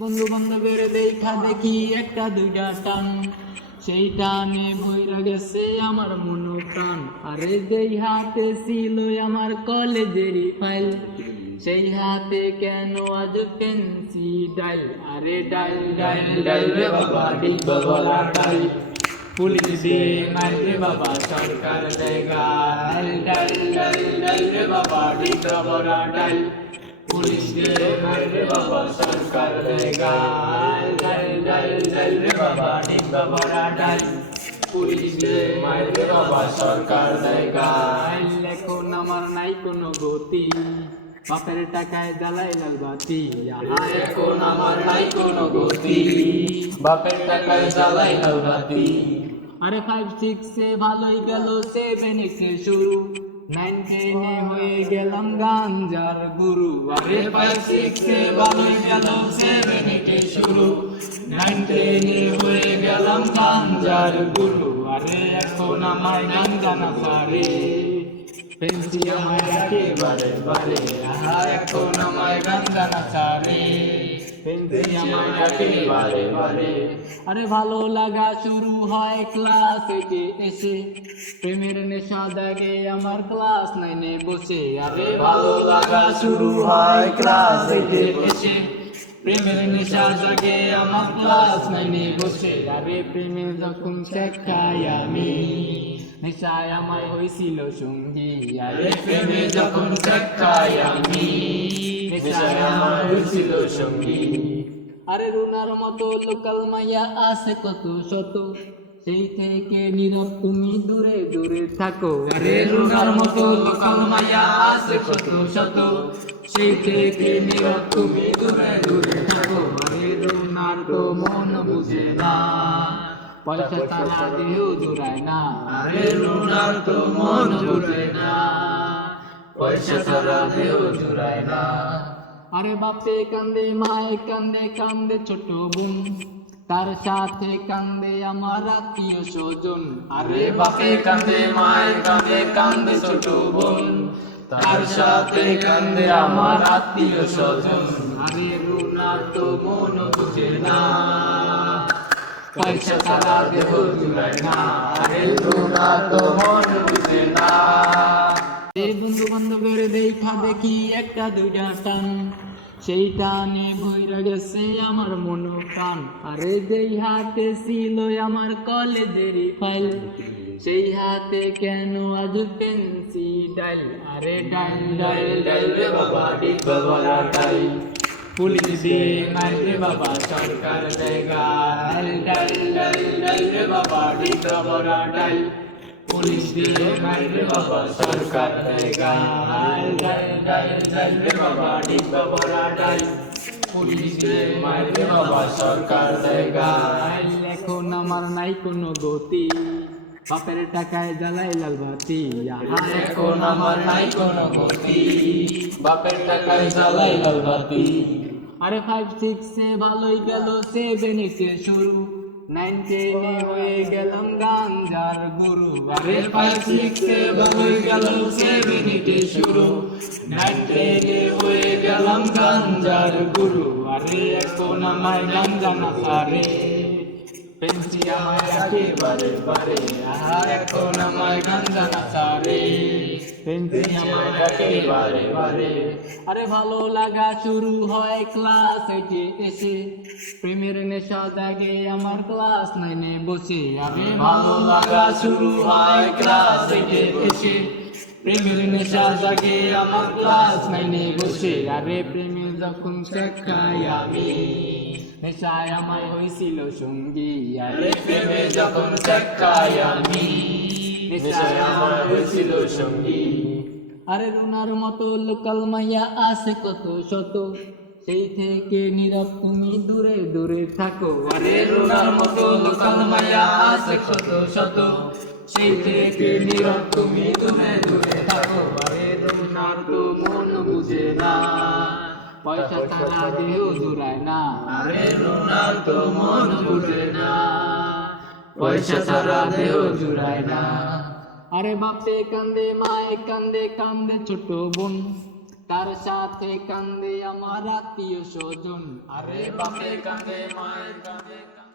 বন্ধু বান্ধবের দেখা দেখি একটা দুইটা টান, সেই টানে ভইরা গেছে আমার মন প্রাণ। আরে যেই হাতে ছিল আমার কলেজেরই ফাইল, সেই হাতে কেন আজ পেন্সি ডাইল। আরে ডাইল ডাইল ডাইল রে বাবা ডিব্বা বলা ডাইল, পুলিশ দিয়ে মারবে বাবা সরকার দেগা। ডাইল ডাইল ডাইল ডাইল রে বাবা ডিব্বা বলা ডাইল, পুলিশ দিয়ে মারবে বাবা সরকার দেগা। ডাইল ডাইল ডাইল রে বাবা ডিব্বা বলা ডাইল, পুলিশ দিয়ে মারবে বাবা সরকার দেগা। এখন আমার নাই কোনো গতি, বাপের টাকায় জ্বালাই লাল বাতি। এখন আমার নাই কোনো গতি, বাপের টাকায় জ্বালাই লাল বাতি। আরে 5-6 ভালোই গেল, 7-8 শুরু, 9-10 হয়ে গেলাম গাঞ্জার গুরু। আরে 5-6 ভালোই গেল, 7-8 শুরু, 9-10 হয়ে গেলাম গাঞ্জার গুরু। আরে এখন আমায় গাঞ্জা না পারে, পেন্সি আমায় ডাকে বারে বারে। এখন আমায় গাঞ্জা না ছাড়ে, পেন্সি আমায় ডাকে বারে বারে। আরে ভালো লাগা শুরু হয় ক্লাস 8 এসে, প্রেমের নেশা জাগে আমার ক্লাস 9 বসে। আরে ভালো লাগা শুরু হয় ক্লাস 8 এসে, প্রেমের নেশা জাগে আমার ক্লাস 9 বসে। আরে প্রেমে যখন শেখাই আমি, নেশায় আমায় হয়েছিল সঙ্গী। আরে প্রেমে যখন শেখাই আমি, নেশায় আমায় হয়েছিল সঙ্গী। আরে রুনার মতো লোকাল মাইয়া আছে কত শত, সেই থেকে নীরব তুমি দূরে দূরে থাকো। আরে রুনার মতো লোকাল মাইয়া আছে কত শত, সেই থেকে নীরব তুমি দূরে দূরে থাকো। আরে রুনার তো মন বুঝে না, পয়সা ছাড়া দেহ জুড়ায় না। আরে রুনার তো মন বুঝে না, পয়সা ছাড়া দেহ জুড়ায় না। আরে বাপে কান্দে মায়ে কান্দে, কান্দে ছোট বোন, তার সাথে কান্দে আমার আত্মীয় স্বজন। আরে বাপে কান্দে মায়ে কান্দে, কান্দে ছোট বোন, তার সাথে কান্দে আমার আত্মীয় স্বজন। আরে রুনার তো মন বুঝে না, পয়সা ছাড়া দেহ জুড়ায় না। আরে রুনার তো মন বুঝে না। এই বন্ধু বান্ধবের দেখা দেখি একটা দুইটা টান, সেই টানে ভইরা গেছে আমার মন প্রাণ। আরে যেই হাতে ছিল আমার কলেজেরই ফাইল, সেই হাতে কেন আজ পেন্সি ডাইল। আরে ডাইল ডাইল ডাইল রে বাবা ডিব্বা বলা ডাইল, পুলিশ দিয়ে মারবে বাবা সরকার দেগা। ডাইল ডাইল ডাইল ডাইল রে বাবা ডিব্বা বলা ডাইল, পুলিশ দিয়ে মারবে বাবা সরকার দেগা। ডাইল ডাইল ডাইল রে বাবা ডিব্বা বলা ডাইল, পুলিশ দিয়ে মারবে বাবা সরকার দেগা। এখন আমার নাই কোনো গতি, বাপের টাকায় জ্বালাই লাল বাতি। এখন আমার নাই কোনো গতি, বাপের টাকায় জ্বালাই লাল বাতি। আরে 5-6 ভালোই গেল, 7-8 শুরু, 9-10 হয়ে গেলাম গাঞ্জার গুরু। আরে 5-6 ভালোই গেল, 7-8 শুরু, 9-10 হয়ে গেলাম গাঞ্জার গুরু। আরে এখন আমায় গাঞ্জা না ছাড়ে, পেন্সি আমায় ডাকে বারে বারে। এখন আমায় গাঞ্জা না ছাড়ে, পেন্সি আমায় ডাকে বারে বারে। আরে ভালো লাগা শুরু হয় ক্লাস 8 এসে, প্রেমের নেশা জাগে আমার ক্লাস 9 বসে। আরে ভালো লাগা শুরু হয় ক্লাস 8 এসে, প্রেমের নেশা জাগে আমার ক্লাস 9 বসে। আরে প্রেমে যখন শেখাই আমি, নেশায় আমায় হয়েছিল সঙ্গী। আরে প্রেমে যখন শেখাই আমি, নেশায় আমায় হয়েছিল সঙ্গী। আরে রুনার মতো লোকাল মাইয়া আছে কত শত, সেই থেকে নীরব তুমি দূরে দূরে থাকো। আরে রুনার মতো লোকাল মাইয়া আছে কত শত, সেই থেকে নীরব তুমি দূরে দূরে থাকো। আরে রুনার তো মন বুঝে না, পয়সা ছাড়া দেহ জুড়ায় না। আরে রুনার তো মন বুঝে না, পয়সা ছাড়া দেহ জুড়ায় না। আরে বাপে কান্দে মায়ে কান্দে, কান্দে ছোট বোন, কার সাথে কান্দে আমার আত্মীয় স্বজন, আরে বাপে কাঁদে মায়ের কাঁদে